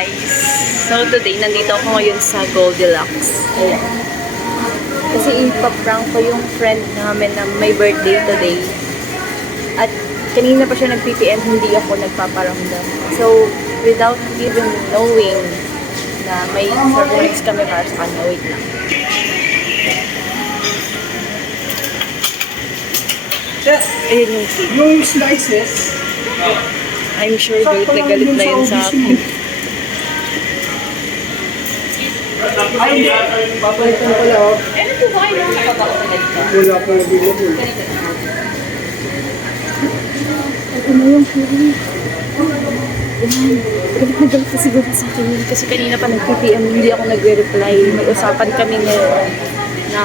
guys! So today, nandito ako ngayon sa Goldilocks. Ayan. Kasi ipaprank ko yung friend namin na may birthday today. At kanina pa siya nag-PPM, hindi ako nagpaparamdam. So, without even knowing na may surprise kami para sa kanya, wait lang. Ayan yung cake. Yung slices. I'm sure galit na galit na yun sa akin. Ay, hindi. Papalitan ko lang. Ano po ba kayo nakapapakalit ka? Wala pa available. Ito na yung feeling. Yan. Galit na galit na siguro sa akin yun. Kasi kanina pa nag-PPM, hindi ako nag-reply. Mag-usapan kami ngayon na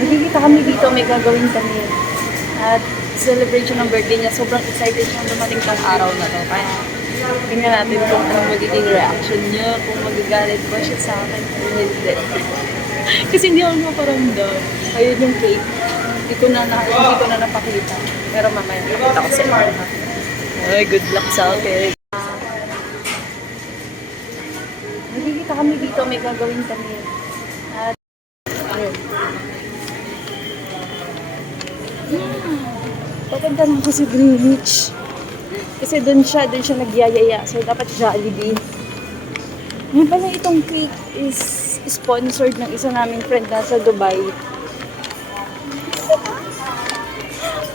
magkikita kami dito, may gagawin kami. At celebration ng birthday niya, sobrang excited siyang dumating tang araw na to. Kaya tingnan natin kung ano magiging reaction niya, kung magagalit ba siya sa akin o hindi. Kasi hindi ako maparamdam. Ayun yung cake. Hindi ko na napakita. Pero mamaya nakita ko sa inyo. Ay, good luck sa akin. Magkikita kami dito, may gagawin kami. At ayun. Papunta lang ako sa Greenwich. Kasi doon siya nagyayaya. So, dapat Jollibee. Ngayon pala itong cake is sponsored ng isa naming friend na sa Dubai.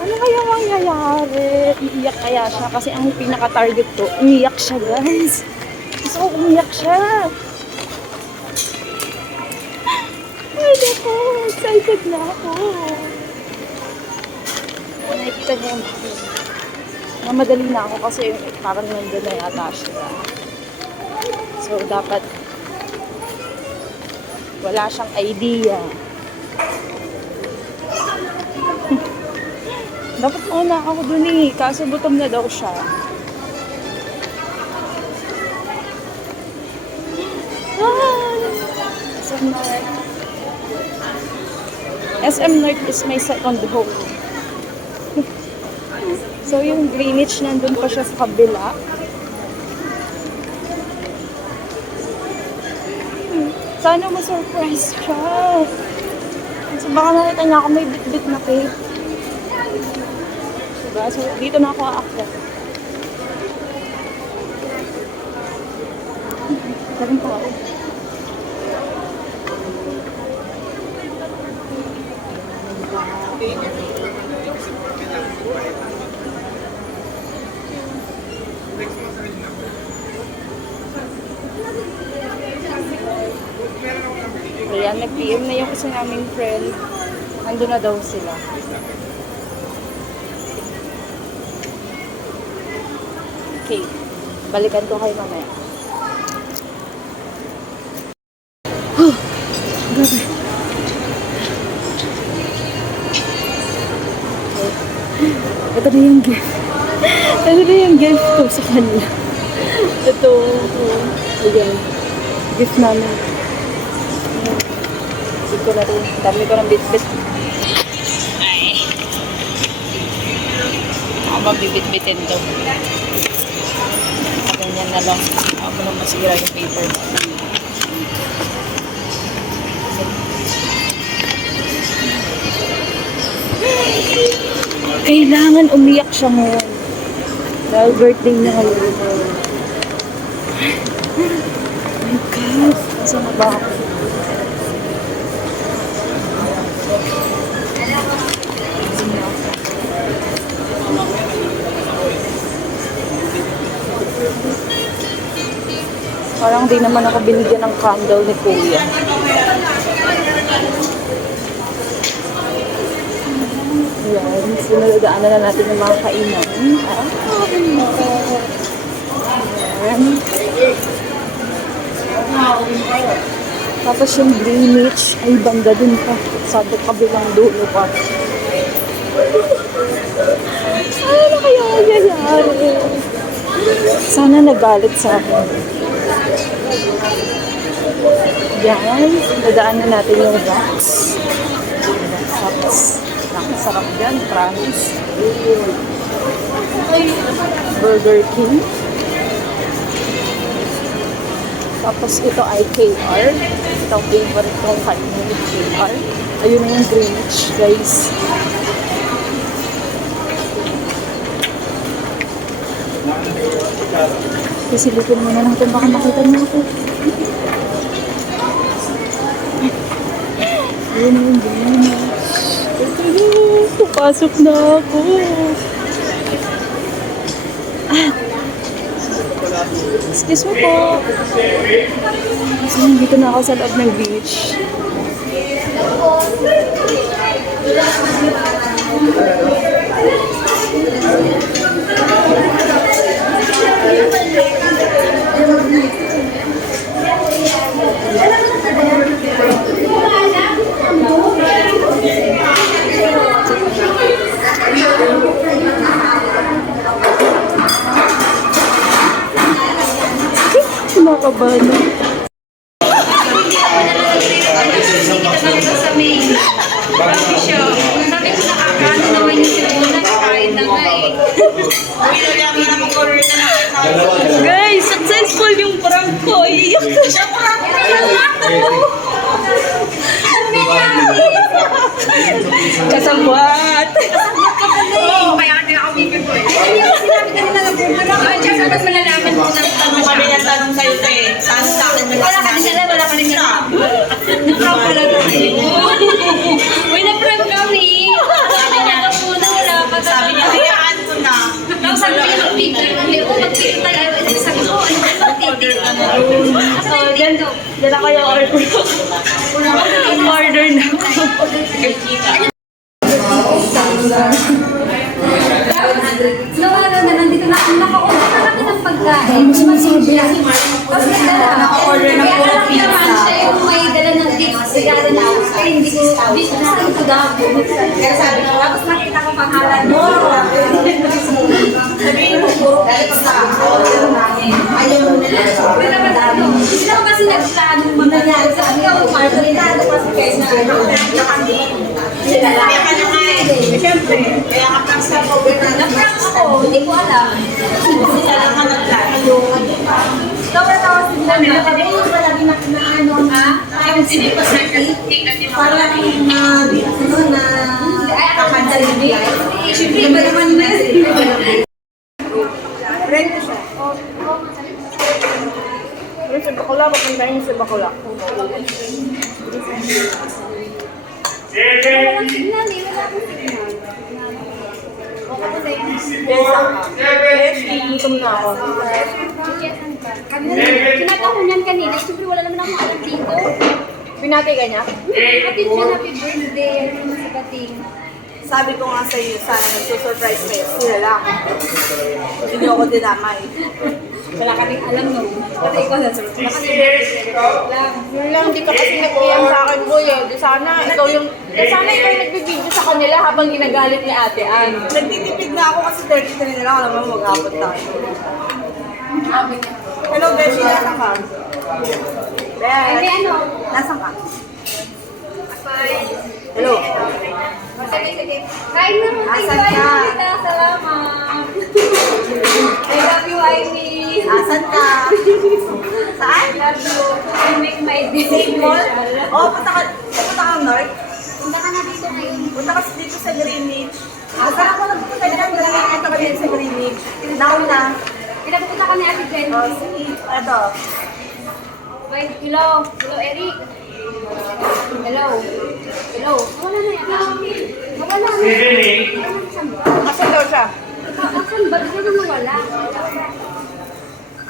Ano kaya mangyayari? Iiyak kaya siya. Kasi ang pinaka-target ko, umiyak siya, guys. So, umiyak siya. Ay, ako. Excited na ako. Nakikita niya yung mamadali na ako kasi parang nandun na yata siya. So, dapat wala siyang idea. Dapat mauna ako dun eh. Kaso gutom na daw siya. SM North. SM North is my second home. So, yung Greenwich, nandun pa siya sa kabila. Sana ma-surprise siya. So, baka nakita niya ako may bit-bit na cake. Diba? So, dito na ako aakyat. Daming tao. Ayan, nag-PM na yung isa naming friend. Ando na daw sila. Okay. Balikan ko kayo mamaya. Grabe. Ito na yung gift. Ito na yung gift ko sa kanya. Ito. Ayan. Gift namin. Ko na rin. Dami ko ng bit-bit. Ay. Ako ba bibit-bitin to? Ganyan na lang. Ako na masira yung paper. Kailangan umiyak siya ngayon. Dahil birthday niya ngayon. Oh my God. Saan na ba ako? Parang di naman ako binigyan ng candle ni Kuya. Ayan, sinunodaan na natin yung mga kainan. Ayan. Tapos yung Greenwich ay banda dun pa. Sa kabilang dulo pa. Ano kaya nangyayari? Sana nagalit sa akin. Yan, dadaan na natin yung rocks. Rocks. Nakasarap yan, promise. Burger King. Tapos ito ay KR. Ito ang favorite kong kainin with KR. Ayun na yung Greenwich, guys. Isilipin muna natin baka makita niyo ako. Ayun na yung Greenwich. Ito na, papasok na ako. Excuse me po. So, nandito na ako sa loob ng beach. Kumakabahan na. Sa may coffee shop. Sabi ko nakakaano naman yung siguro nakain na nga eh. Guys, successful yung prank ko. Iiyak na siya. Kasabwat. Oo, kaya hindi ako bibig ko eh. Hindi ako sinabi kanina na bumara. Ay, Diyos, dapat malalaman ko na tanong Kami yung tanong sa'yo eh. Saan sa akin mo wala ka din alam, wala ka din alam. Na-prank pala tayo. Uy, na-prank kami. Sabi niya, muna wala pa. Sabi niya, hayaan ko na. Tapos sabi niya, mag-figure kami. Oo, mag-figure tayo. Sabi ko, ano ba mag-figure ka na? So, dyan na kayo order. Order na. So, ano na, nandito na ako, naka-order na kami ng pagkain. Tapos nagdala. Naka-order ng Kaya puro alam niya naman pizza. siya yung may dala ng tips. Sigara na ako. Kaya hindi ko, saan ko daw. Kaya sabi ko, tapos nakita ko pangalan mo. Sabihin mo, puro pizza. Order namin. Ayaw mo na lang. Pero naman ano, hindi ako kasi nagplano mangyayari sa akin. Ako, marginado kasi kayo na ano. Kaya ka na nga eh. Siyempre, kaya kapag sa COVID na Na-prank ako, hindi ko alam. sila lang ang nagplano. Tawa-tawa sila na nakabulong palagi na ano ha? Parang sinipas na Parang na ay ako kadalbi. Siyempre iba naman yun. Rent siya. Sa bakula, papuntahin sa bakula. Walang signal eh, wala akong signal. Gutom na ako. Kinata ko niyan kanina, siyempre wala naman akong alam dito. Pinati ka niya? Happy birthday, ano naman sa bating. Sabi ko nga sa iyo, sana nagsusurprise kayo. Sila lang. Hindi niyo ako dinamay. Wala ka rin alam no. Kasi ikaw na surprise. Lang. Yun lang, hindi ka kasi nag-PM sa akin, boy. Di sana ikaw yung nagbibideo sa kanila habang ginagalit ni Ate Ann. Nagtitipid na ako kasi 33 na lang. Alam mo, mag-abot tayo. Hello, Beshi. Nasaan ka? Ay, may ano? Nasaan ka? Bye. Hello. Sige. Kain na mo. Thank you, Asan ka? Aimee. Salamat. I love you, Aimee. Asan ka? Saan? I love you. You make my day. Same mall? Oo, punta ka north. Punta ka na dito ngayon. Punta ka dito sa Greenwich. Saan ako nagpunta dito ng Greenwich? Ito ka dito sa Greenwich. Nauna. Pinapunta ka ni Ate Jen. Oh, sige. Ito. Wait, hello. Hello, Eric. Hello. Hello. Wala na yan. Wala na. Asan daw siya? Asan ba? Di ka na nawala.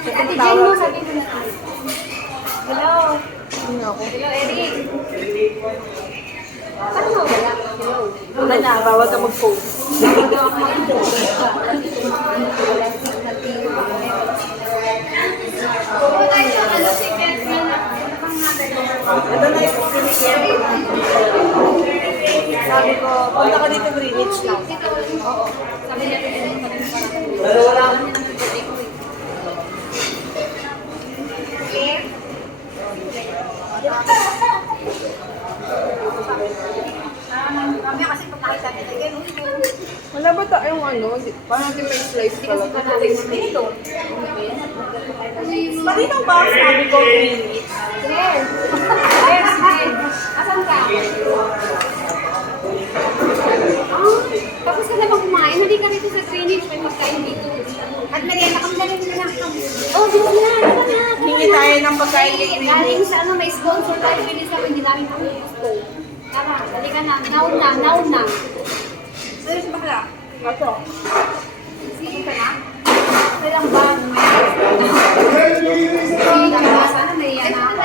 Ate Jen mo, sabi mo na. Hello. Hello, Eric. Paano nawala? Hello. Wala na, bawal ka mag-phone. Ito na yung Greenwich. Sabi ko, punta ka dito Greenwich lang. Sabi niya, Pero wala. Kami kasi pag nakita nila, gano'n. Wala ba tayong ano? Paano natin may slice pala? Dito. Marino ba? Sabi ko, 3 minutes. Asan ka? Tapos ka na bang kumain? Hindi ka rito sa training. May magkain dito. At merienda kami na rin nila. Oh, dito na. Hingi tayo ng pagkain kay Queenie. Galing sa ano, may sponsor tayo. Bilis ako, hindi namin kami gusto. Tara, halika na. Naun na, naun na. Ano si bakla? Ato. Sige ka na. Kailang ba? Sana may yan na ako.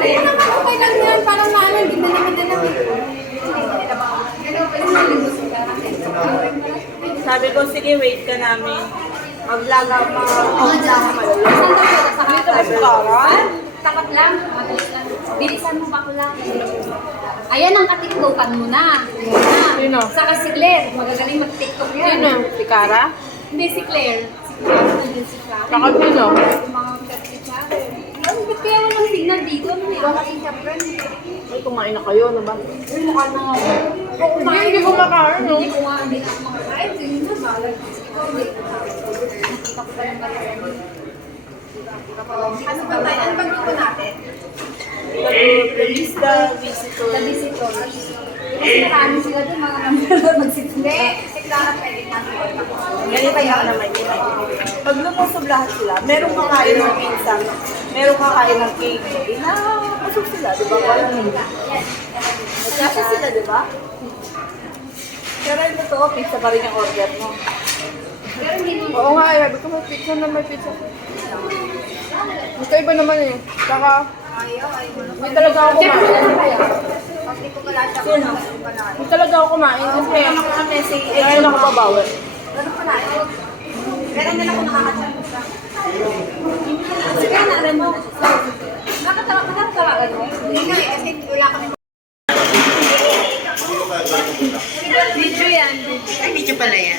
Ayun naman, okay lang yan. Parang maano, hindi na naman na namin. Sabi ko, sige, wait ka namin. Mag-vlog ako, mag-vlog ako malala. Saan daw ka? Sa Dito ba sa Karan? tapat lang. Mabilis lang. Bilisan mo pa ko lang. Ayan ang katiktokan mo na. Sino? Saka si Claire. Magagaling mag-tiktok yan. Sino? Si Cara? Hindi si Claire. Si Claire. Si Claire. Saka sino? Mga si Claire. Ang ba't kaya walang signal dito? Ano may iwan kasi siya, friend? Ay, kumain na kayo, ano ba? Uy, mukha na nga. Hindi ko makain, no? Hindi ko nga, hindi na ako makakain. So yun na, balag. Ikaw, hindi. Nakita ko pa yung marami. Ano ba tayo? Ano ba grupo natin? The visitor. The visitors. Kasi marami sila doon, mga nanonood mag-sit. Hindi, si Clara pwede natin. Ganito yan naman yun. Pag lumusob lahat sila, merong kakain ng pizza, merong kakain ng cake. Masok sila, di ba? Walang hindi. Magkasa sila, di ba? Pero yung totoo, pizza pa rin yung order mo. Pero hindi mo. Oo nga, sabi ko may pizza na may pizza. Magkaiba naman eh. Saka, hindi talaga ako kumain. Hindi ko pala siya kung ano pa na. Hindi talaga ako kumain kasi Kami si kaya lang ako babawi. Ganun pa na. Pero hindi na ako nakakachat mo siya. Sige, naalam mo. Nakatawagan mo? Hindi nga eh, kasi wala kami. Video yan. Ay, video pala yan.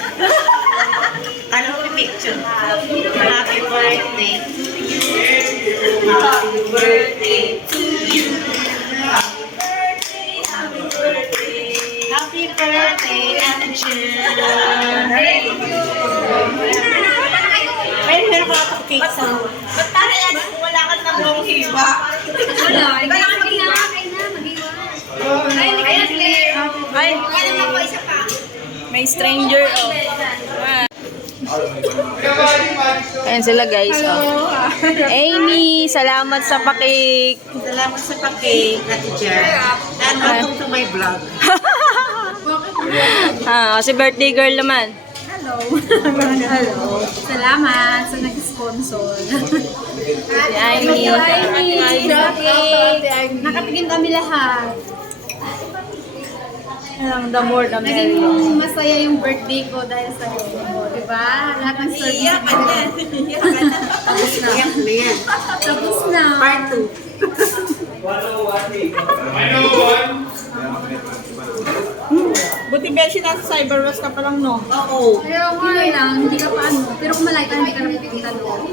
Ano ko picture? Happy birthday to you. Happy birthday to you. Happy birthday, happy birthday. Happy birthday, Ate Jen. Meron ka akong cake sa... Ba't para yan kung wala ka ng buong hiba? Wala. Ikaw lang kain na. Kain na. Mag-iwan. Ay, Claire. Ay, Kaya naman po isa pa. may stranger. Oh. Ayan sila guys. Oh. Amy, salamat sa pakik. Salamat sa pag-cake, Ate Jen. And welcome to my vlog. Si birthday girl naman. Hello. Hello. Salamat sa nag-sponsor. Si Amy. Nakatingin kami lahat. The more the Naging merrier. masaya yung birthday ko dahil sa iyo. Diba? Lahat ng service. Iyak ka na. Iyak na yan. Tapos na. Part 2. Buti beshi nasa Cyberwest ka pa lang, no? Oo. Pero ngayon lang, hindi ka pa ano. Pero kung malay ka, hindi ka napipunta doon.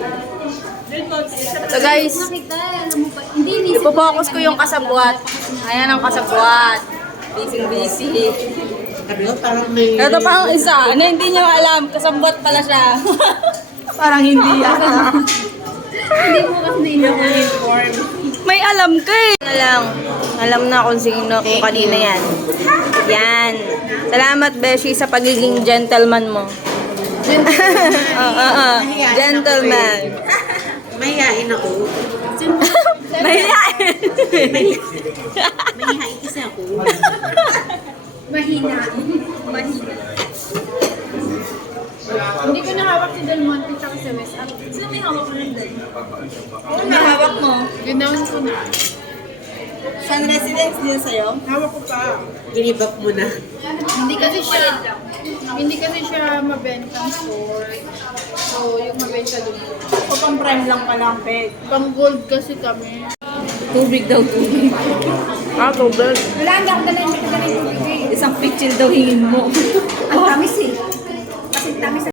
So guys, Nakita, alam mo pa. Hindi, ipopokus ko yung kasabwat. Ayan ang kasabwat. Busy. Sabi ko, parang may... Ito pa ang isa, na hindi nyo alam, kasabwat pala siya. Parang hindi yan. Hindi mo kasi na-inform. May alam ka eh. Alam na kung sino, kung kanina yan. Yan. Salamat, Beshi, sa pagiging gentleman mo. Gentleman. Mahihain ako. Mahihain. Mahihain kasi ako. Mahina. Hindi ko nahawak si Del Monte tsaka si West. Sino may hawak ko rin Del? Ano nahawak mo? Ginawan ko na. Sun Residence din sa'yo? Hawak ko pa. Ginibak mo na. Hindi kasi siya mabentang store. So, yung mabenta doon. O pang prime lang pala ang peg? Pang gold kasi kami. Tubig daw, tubig. Tubig. Wala, hindi ako dala yung tubig. Isang picture daw hingin mo. Ang tamis eh. Kasi tamis